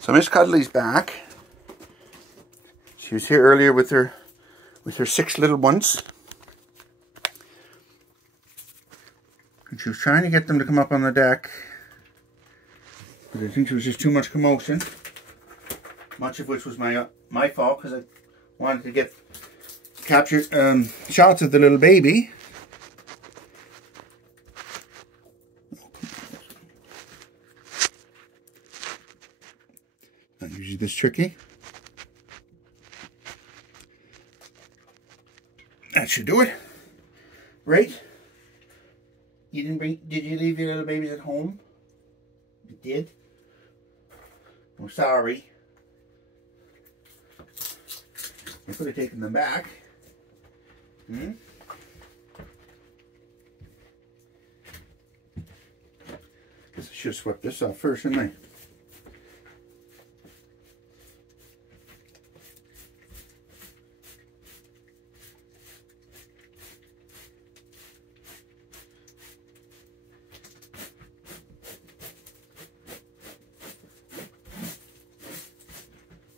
So Miss Cuddly's back. She was here earlier with her 6 little ones. And she was trying to get them to come up on the deck. But I think there was just too much commotion. Much of which was my fault, because I wanted to get captured shots of the little baby. Not usually this tricky. That should do it. Right? You didn't bring, did you leave your little babies at home? You did? I'm sorry. I could have taken them back. Guess I should have swept this off first, shouldn't I?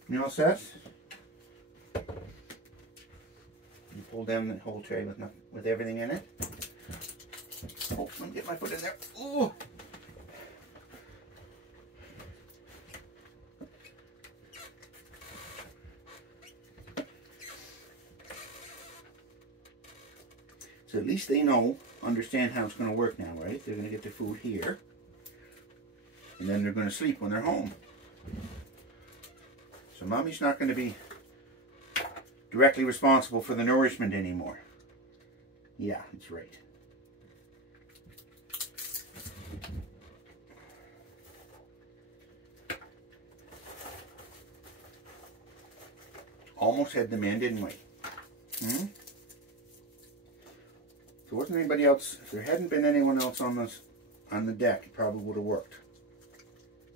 You all set? You pull down the whole tray with everything in it. Oh, let me get my foot in there. Ooh. So at least they understand how it's going to work now, right? They're going to get their food here. And then they're going to sleep when they're home. So Mommy's not going to be directly responsible for the nourishment anymore. Yeah, that's right. Almost had them in, didn't we? If there wasn't anybody else, if there hadn't been anyone else on the deck, it probably would have worked,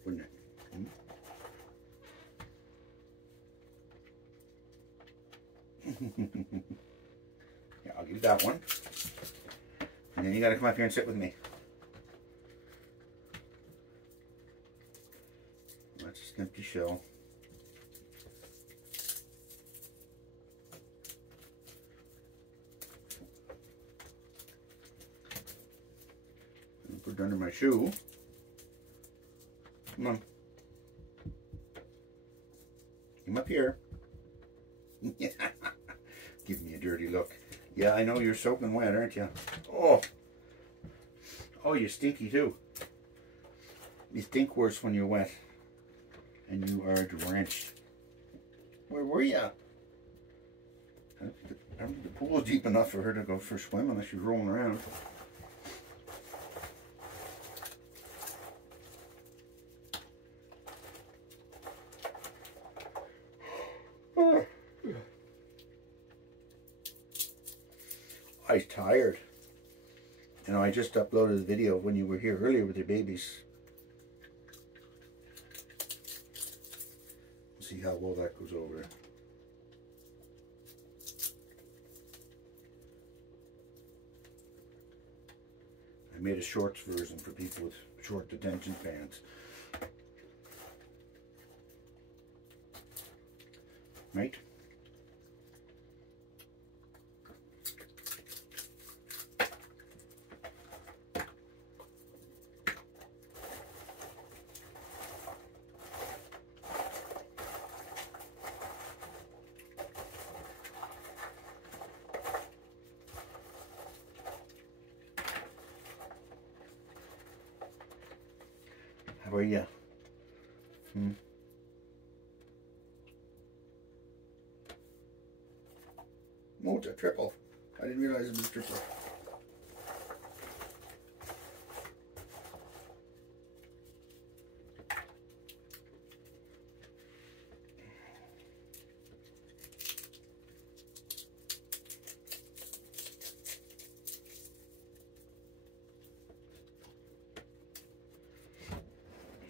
wouldn't it? Yeah, I'll give you that one. And then you gotta come up here and sit with me. That's just an empty shell. Put it under my shoe. Come on. Come up here. Give me a dirty look. Yeah, I know you're soaking wet, aren't you? Oh. Oh, you stinky too. You stink worse when you're wet. And you are drenched. Where were you? I don't think the pool is deep enough for her to go for a swim unless she's rolling around. I was tired. You know, I just uploaded the video of when you were here earlier with your babies. See how well that goes over. I made a shorts version for people with short detention spans. Right? How are you? Oh, it's a triple. I didn't realize it was a triple.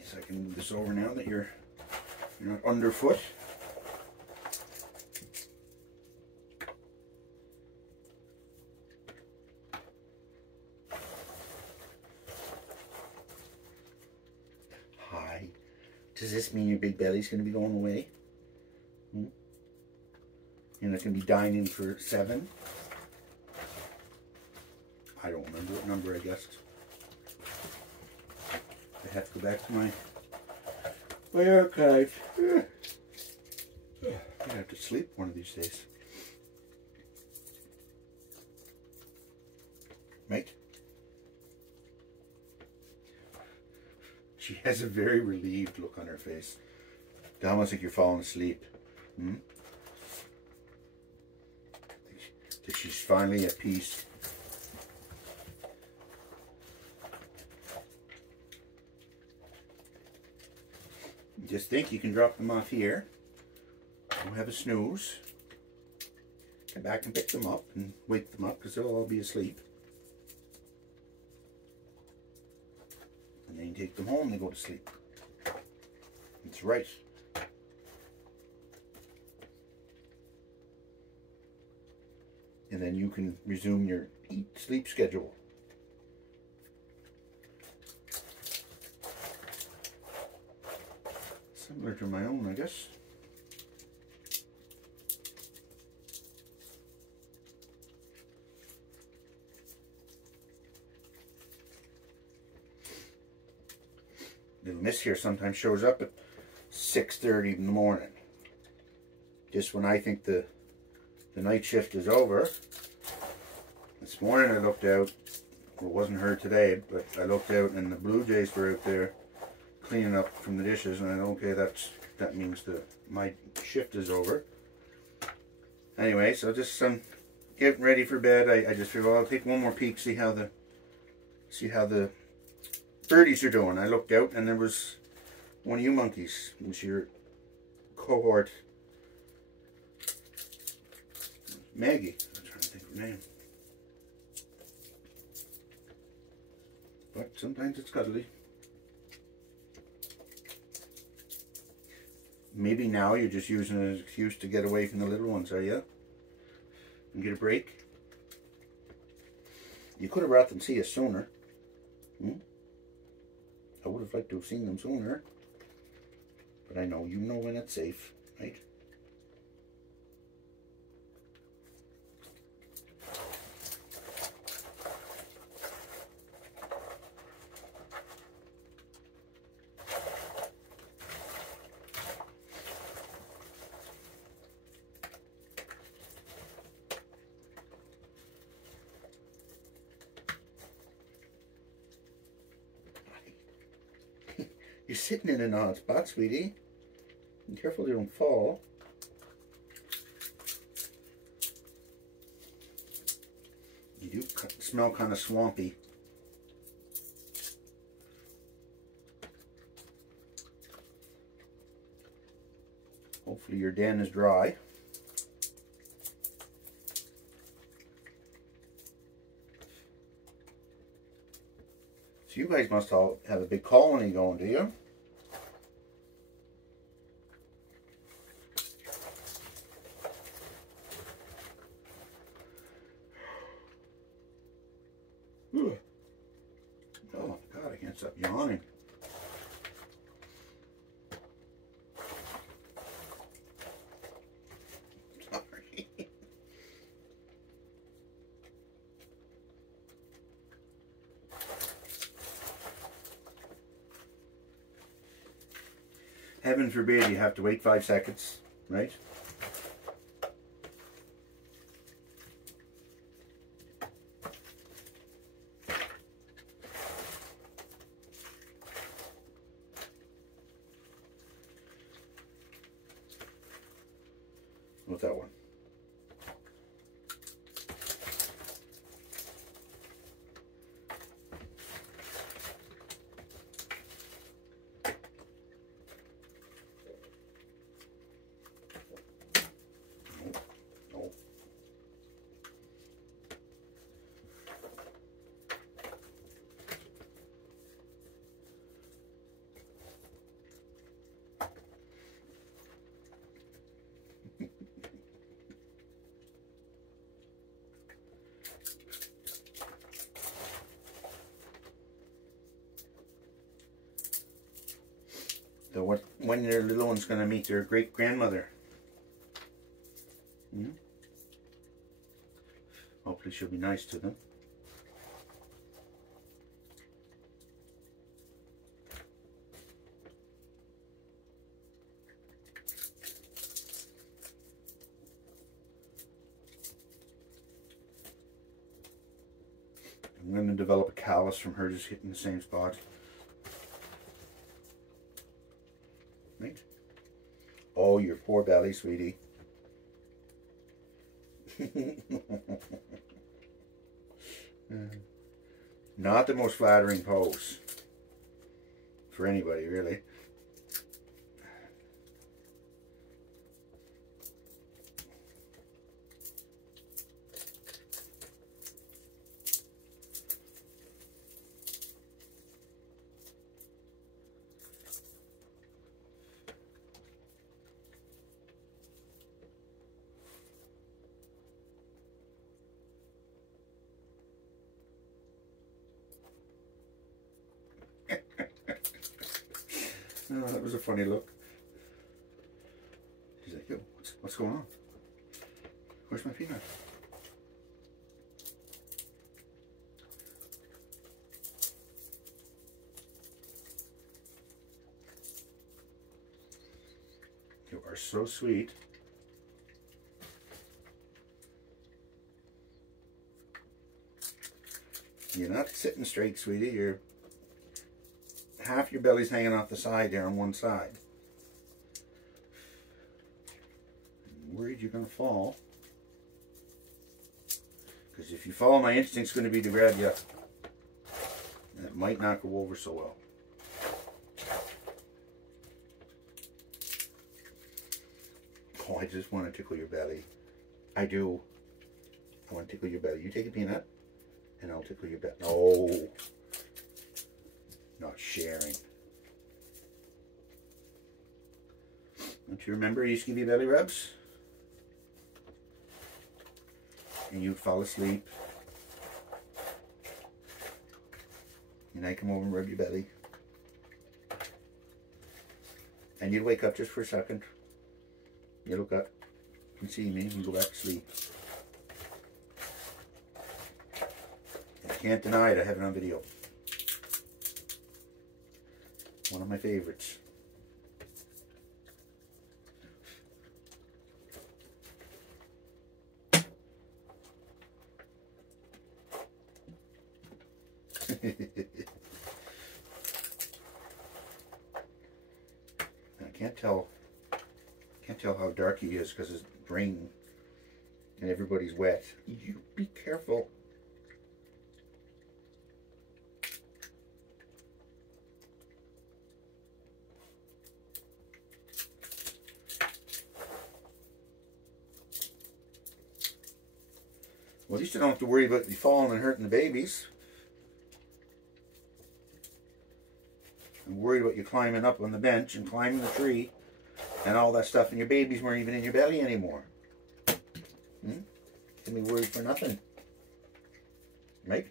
Guess I can move this over now that you're not underfoot. this mean your big belly's going to be going away? Hmm? You're not going to be dining for 7? I don't remember what number I guessed. I have to go back to my archive. I have to sleep one of these days. Right? She has a very relieved look on her face. It's almost like you're falling asleep. Hmm? That she's finally at peace. Just think you can drop them off here. We'll have a snooze. Come back and pick them up and wake them up because they'll all be asleep. And then you take them home and they go to sleep. That's right. And then you can resume your eat-sleep schedule. Similar to my own, I guess. Little Miss here sometimes shows up at 6:30 in the morning. Just when I think the night shift is over. This morning I looked out, well, it wasn't her today, but I looked out and the blue jays were out there cleaning up from the dishes, and I thought, okay, that means my shift is over. Anyway, so just getting ready for bed. I just figured, well, I'll take one more peek, see how the birdies are doing. I looked out and there was one of you monkeys. It was your cohort, Maggie. I'm trying to think of her name. But sometimes it's cuddly. Maybe now you're just using it as an excuse to get away from the little ones, are you? And get a break? You could have brought them to see us sooner. Hmm? I would have liked to have seen them sooner. But I know you know when it's safe, right? You're sitting in an odd spot, sweetie. Be careful you don't fall. You do smell kind of swampy. Hopefully your den is dry. So you guys must all have a big colony going, do you? Oh God, I can't stop yawning. Sorry. Heaven forbid you have to wait 5 seconds, right? What's that one? No. when their little one's going to meet their great-grandmother. Hopefully she'll be nice to them. I'm going to develop a callus from her just hitting the same spot. Right? Oh, your poor belly, sweetie. Not the most flattering pose for anybody, really. Oh, that was a funny look. He's like, yo, what's going on? Where's my peanut? You are so sweet. You're not sitting straight, sweetie. You're half your belly's hanging off the side there on one side. I'm worried you're going to fall. Because if you fall, my instinct's going to be to grab you. And it might not go over so well. Oh, I just want to tickle your belly. I do. I want to tickle your belly. You take a peanut, and I'll tickle your belly. Oh. Not sharing. Don't you remember I used to give you belly rubs? And you'd fall asleep. And I'd come over and rub your belly. And you'd wake up just for a second. You look up and see me and go back to sleep. And you can't deny it, I have it on video. One of my favorites. I can't tell how dark he is because his brain and everybody's wet. You be careful. Well, at least you don't have to worry about you falling and hurting the babies. I'm worried about you climbing up on the bench and climbing the tree and all that stuff, and your babies weren't even in your belly anymore. Can be worried for nothing. Right?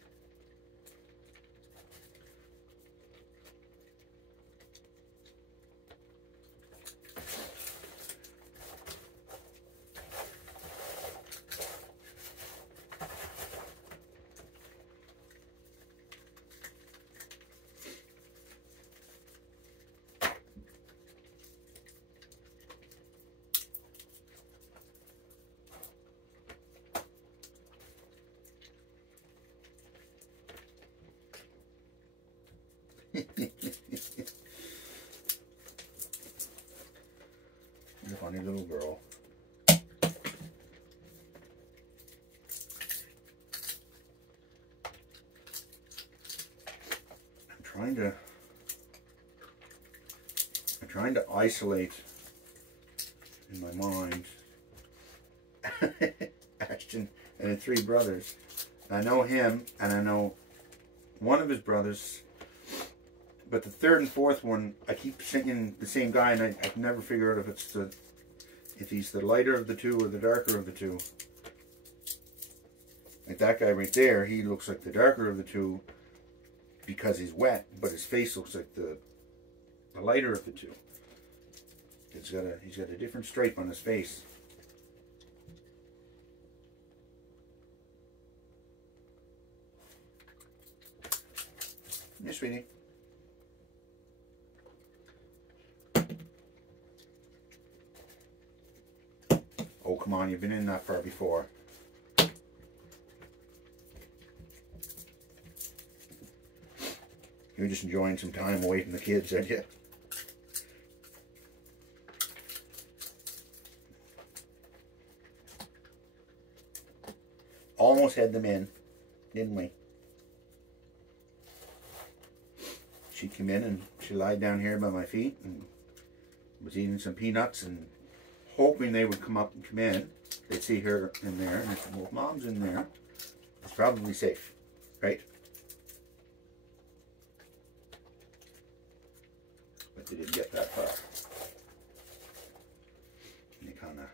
You're a funny little girl. I'm trying to isolate in my mind Ashton and the three brothers. I know him and I know one of his brothers, but the third and fourth one, I keep thinking the same guy, and I can never figure out if he's the lighter of the two or the darker of the two. Like that guy right there, he looks like the darker of the two because he's wet, but his face looks like the lighter of the two. He's got a different stripe on his face. Yes, sweetie. Oh, come on, you've been in that far before. You're just enjoying some time away from the kids, aren't you? Almost had them in, didn't we? She came in and she lied down here by my feet and was eating some peanuts and hoping they would come up and come in. They'd see her in there, and I said, well, if Mom's in there, it's probably safe, right? But they didn't get that far. And they kind of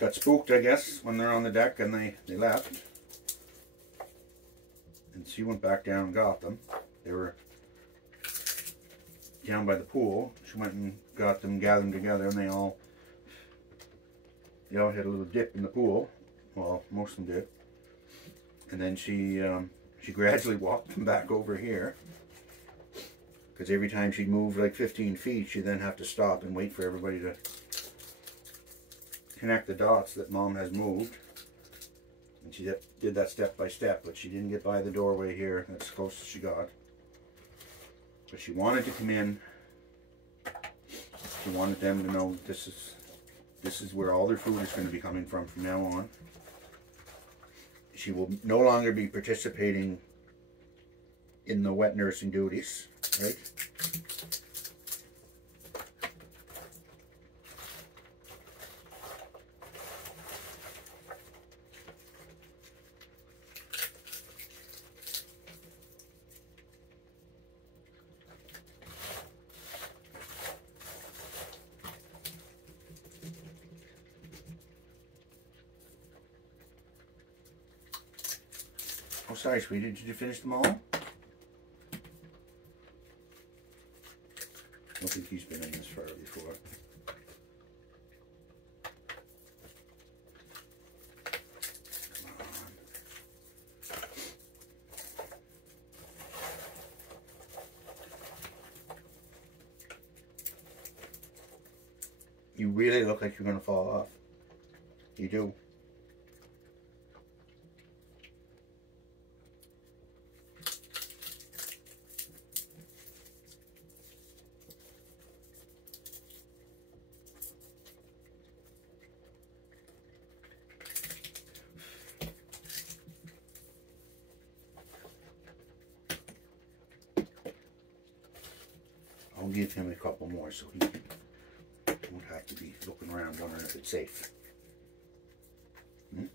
got spooked, I guess, when they're on the deck, and they left. And she went back down and got them. They were down by the pool. She went and got them, gathered them together, and they all had a little dip in the pool. Well, most of them did. And then she gradually walked them back over here, because every time she'd move like 15 feet, she'd then have to stop and wait for everybody to connect the dots that Mom has moved. And she did that step by step, but she didn't get by the doorway here. That's as close as she got. But she wanted to come in. She wanted them to know this is where all their food is going to be coming from now on. She will no longer be participating in the wet nursing duties, right? Oh, sorry, sweetie. Did you finish them all? I don't think he's been in this far before. Come on. You really look like you're going to fall off. You do. I'll give him a couple more so he won't have to be looking around wondering if it's safe. Hmm?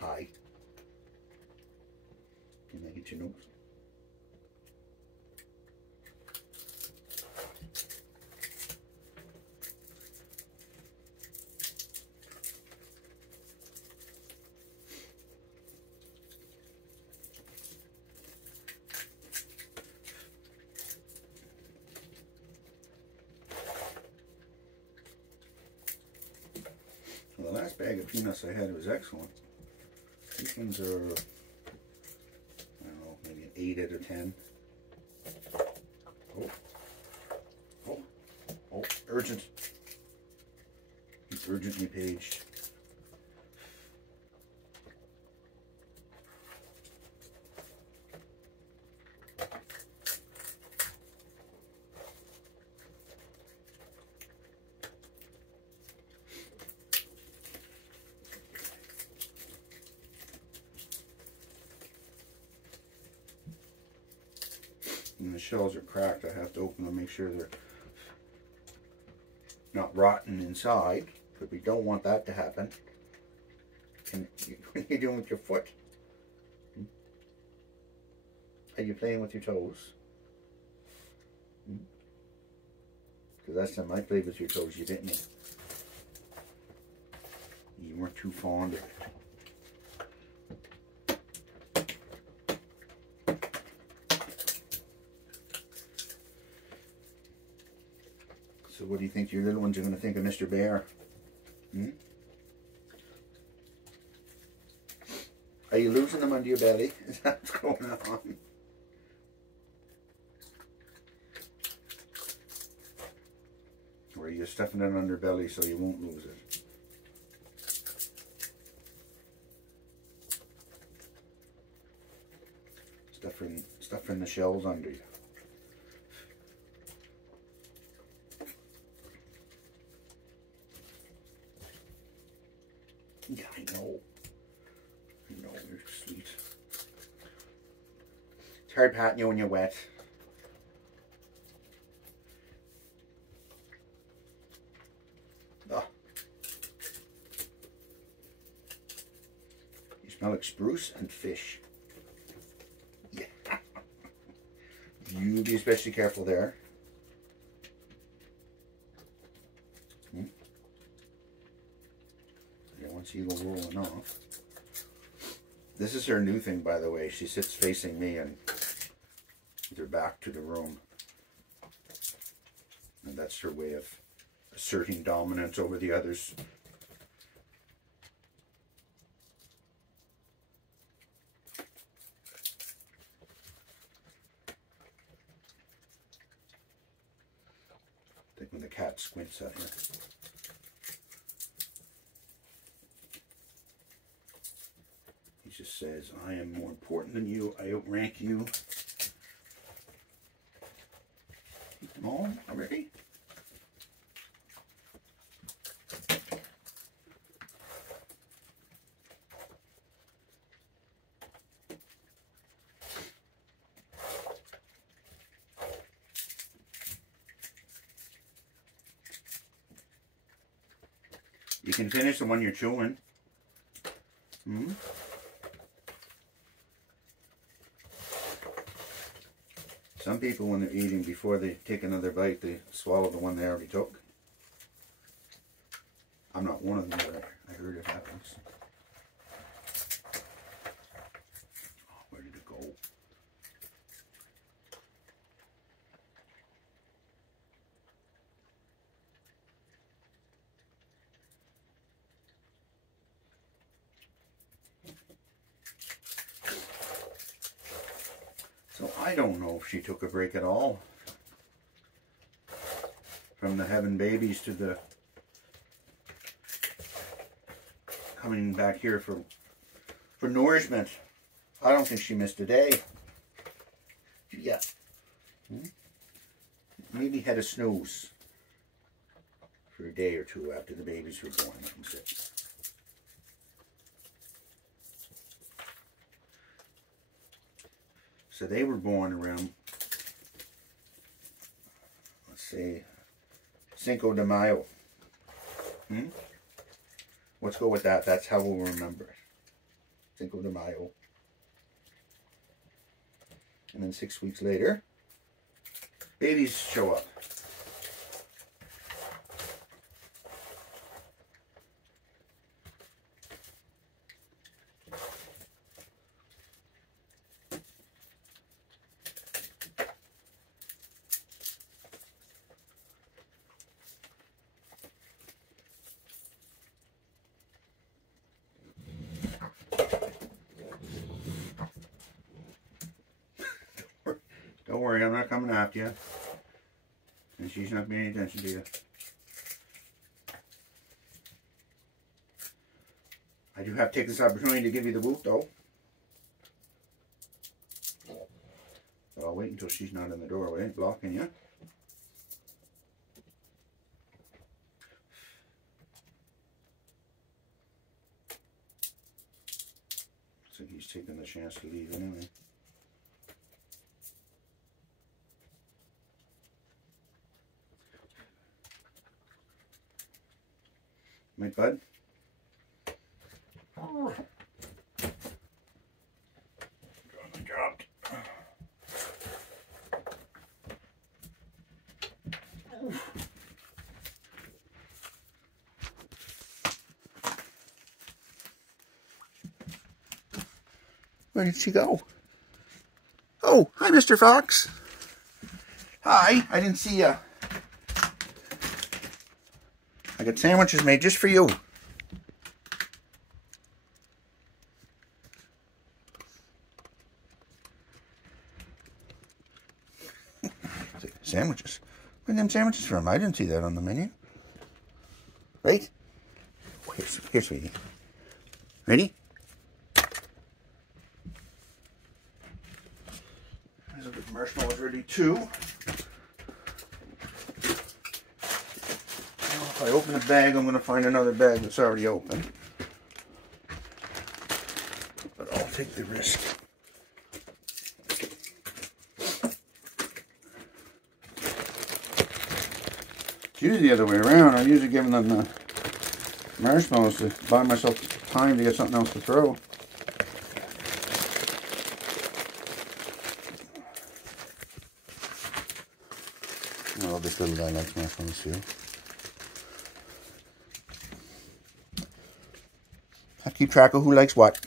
Hi. Can I get your nose? Well, the last bag of peanuts I had was excellent. These ones are, I don't know, maybe an 8 out of 10. Oh, urgent. He's urgently paged. And the shells are cracked. I have to open them, make sure they're not rotten inside. But we don't want that to happen. And what are you doing with your foot? Are you playing with your toes? Because last time I played with your toes, you bit me. You weren't too fond of it. So what do you think your little ones are going to think of Mr. Bear? Are you losing them under your belly? Is that what's going on? Or are you stuffing it under belly so you won't lose it? Stuffing the shells under you. Yeah, I know. I know, you're sweet. It's hard patting you when you're wet. Oh. You smell like spruce and fish. Yeah. You be especially careful there. Once you go rolling off. This is her new thing, by the way. She sits facing me and with her back to the room. And that's her way of asserting dominance over the others. I think when the cat squints at her. He just says, I am more important than you. I outrank you. Eat them all already? You can finish the one you're chewing. Some people, when they're eating, before they take another bite, they swallow the one they already took. I'm not one of them, but I heard it happens. Oh, where did it go? So I don't know if she took a break at all. From the having babies to the coming back here for nourishment. I don't think she missed a day. Yeah. Maybe had a snooze for a day or two after the babies were born. That was it. So they were born around, let's say, Cinco de Mayo. Let's go with that. That's how we'll remember it. Cinco de Mayo. And then 6 weeks later, babies show up. Don't worry, I'm not coming after you. And she's not paying attention to you. I do have to take this opportunity to give you the whoop, though. But I'll wait until she's not in the doorway, blocking you. So he's taking the chance to leave anyway. bud. Dropped. Where did she go? Oh, hi, Mr. Fox. Hi, I didn't see ya. I got sandwiches made just for you. Sandwiches? Where are them sandwiches from? I didn't see that on the menu. Right? Oh, here's sweetie. Ready? There's a bit marshmallows ready too. Now if I open the bag, I'm going to find another bag that's already open. But I'll take the risk. It's usually the other way around. I'm usually giving them the marshmallows to buy myself time to get something else to throw. Oh, this little guy likes marshmallows too. I keep track of who likes what.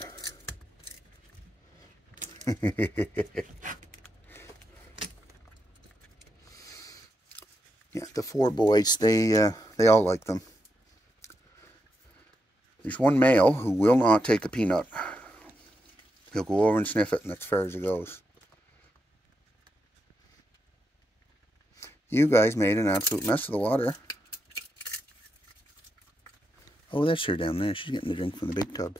Yeah, the 4 boys, they all like them. There's one male who will not take a peanut. He'll go over and sniff it, and that's as far as it goes. You guys made an absolute mess of the water. Oh, that's her down there. She's getting the drink from the big tub.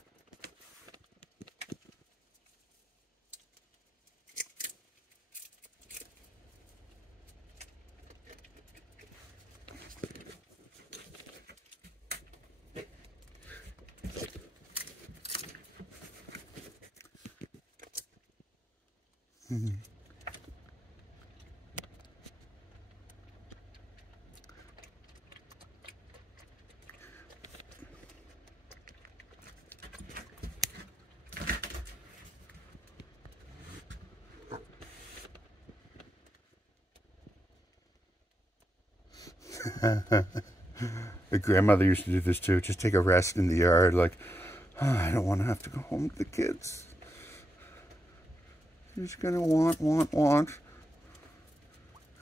The grandmother used to do this too. Just take a rest in the yard. Like, oh, I don't want to have to go home to the kids. She's gonna want.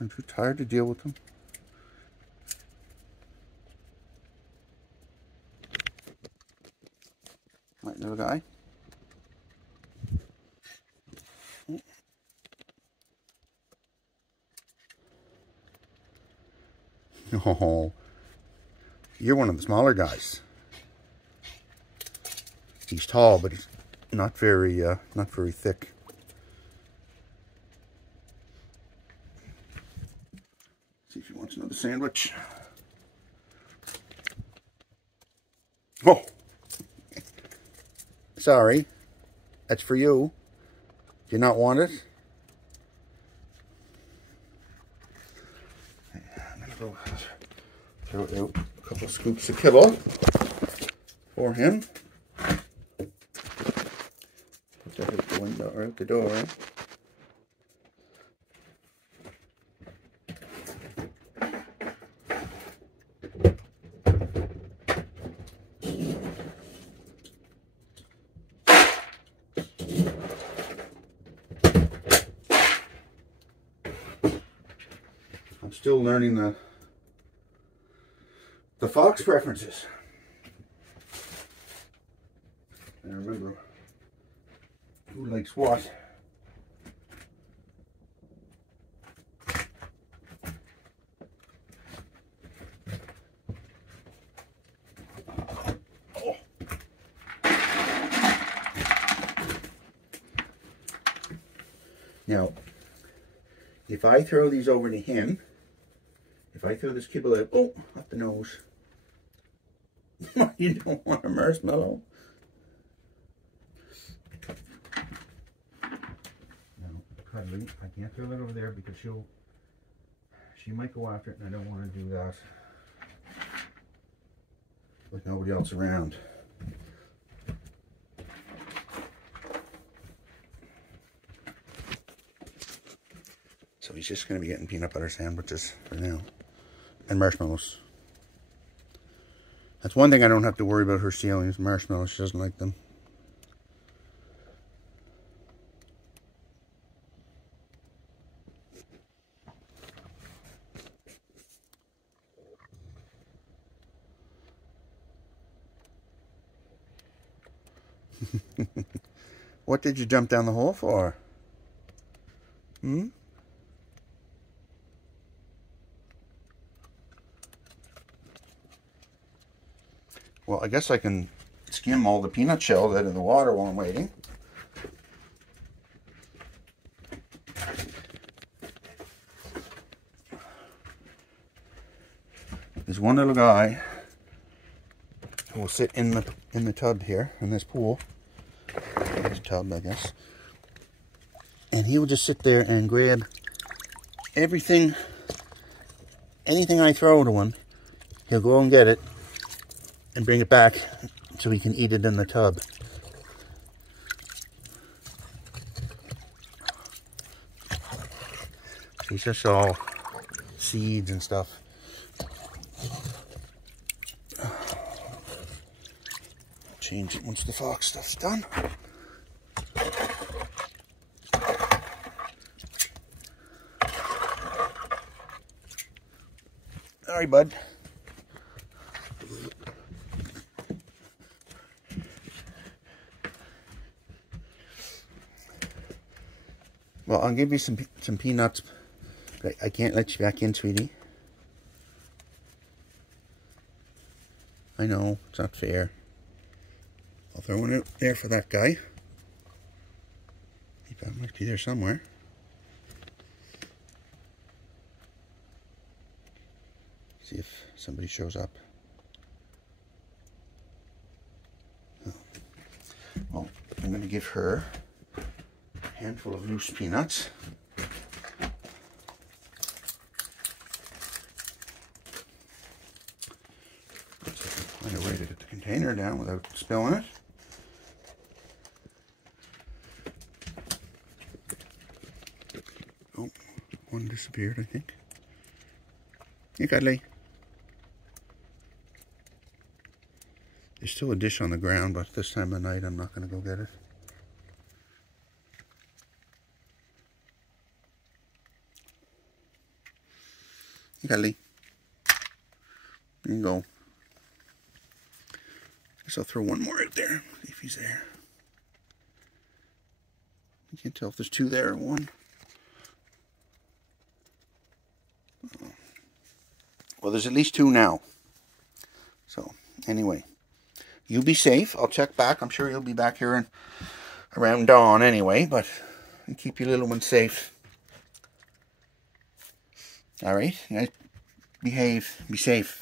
I'm too tired to deal with them. Right, little guy. Oh, you're one of the smaller guys. He's tall, but he's not very thick. See if he wants another sandwich. Oh, sorry, that's for you. Do you not want it? I'm gonna throw out a couple of scoops of kibble for him. Put that out the window or out the door. I'm still learning the fox preferences. And remember who likes what. Oh. Now, if I throw these over to him, if I throw this kibble out, oh, up the nose. You don't want a marshmallow. No, cuddly. I can't throw that over there because she might go after it, and I don't want to do that. with nobody else around. So he's just going to be getting peanut butter sandwiches for now. And marshmallows. That's one thing I don't have to worry about her stealing is marshmallows. She doesn't like them. What did you jump down the hole for? Hmm? Well, I guess I can skim all the peanut shells out of the water while I'm waiting. There's one little guy who will sit in the tub here, in this pool. There's a tub, I guess. And he will just sit there and grab everything, anything I throw to him. He'll go and get it and bring it back so he can eat it in the tub. He's just all seeds and stuff. Change it once the fox stuff's done. Sorry, bud. Well, I'll give you some peanuts, but I can't let you back in, sweetie. I know, it's not fair. I'll throw one out there for that guy. That might be there somewhere. See if somebody shows up. Oh. Well, I'm going to give her a handful of loose peanuts. Find a way to get the container down without spilling it. Oh, one disappeared, I think. Hey, cuddly. There's still a dish on the ground, but this time of night I'm not going to go get it. Hey, cuddly. There you go. Guess I'll throw one more out there, see if he's there. I can't tell if there's two there or one. Well, there's at least two now. So, anyway, you be safe. I'll check back. I'm sure you'll be back here around dawn anyway, but keep your little one safe. All right, you guys behave. Be safe.